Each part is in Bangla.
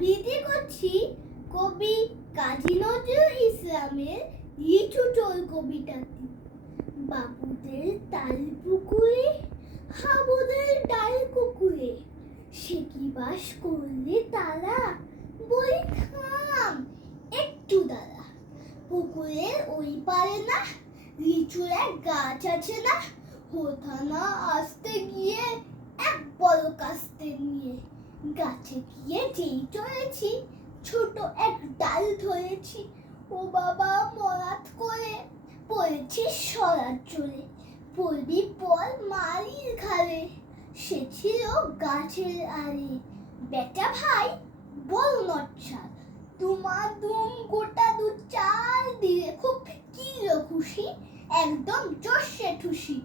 আবৃত্তি করছি কবি কাজী নজরুল ইসলামের লিচু চোর কবিতাটি। বাবুদের তাল পুকুরে, হাবুদের ডাল কুকুরে, সে কি বাস করলে তারা, বলি থাম একটু দাঁড়া। পুকুরের ওই পারে না লিচুর এক গাছ আছে না, হোথা না আসতে গিয়ে এক বড় কাস্তে নিয়ে গাছে গিয়ে যেই চড়েছি, ছোট এক ডাল ধরেছি। ও বাবা মরাত করে পড়েছি সরার চলে, পড়বি পর মারির ঘাড়ে। সে ছিল গাছের আড়ে, বেটা ভাই বল নচ্ছার, তোমার দুম গোটা দু চাল দিয়ে খুব কিল খুশি, একদম জোশে ঠুসি।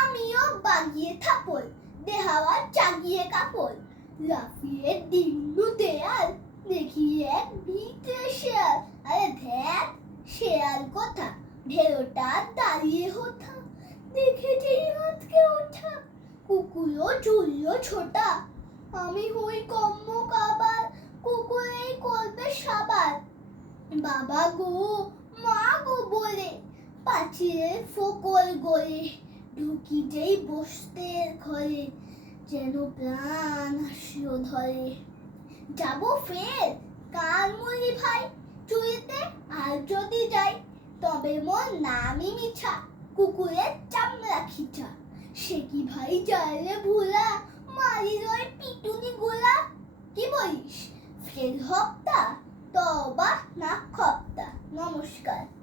আমিও বাগিয়ে থাপড়, দেহাওয়া চাগিয়ে কাপড়, লাফিয়ে ডিমলু দেয়াল, দেখি এক ভিটে শেয়াল। আরে ধ্যাত, শেয়াল কথা, ঢেউটা দাঁড়িয়ে হোথা, দেখে যেই হাতকে ওঠা, কুকুরও চুললো ছোটা। আমি হই কম্ম কাবার, কুকুরেই করবে সাবার। বাবা গো মা গো বলে পাঁচিলের ফোকর গড়ে, ঢুকি যেই বসতে ঘরে, যেন প্রাণ আসলো ধরে। যাব ফের কাল মরি ভাই চুরিতে, আর যদি যাই তবে মোর নামই মিছা, কুকুরের চামড়া খিচা। সে কি ভাই চাইলে ভুলা, মারির ওই পিটুনি গুলা। কি বলিস ফের হপ্তা, তবা না খপ্তা। নমস্কার।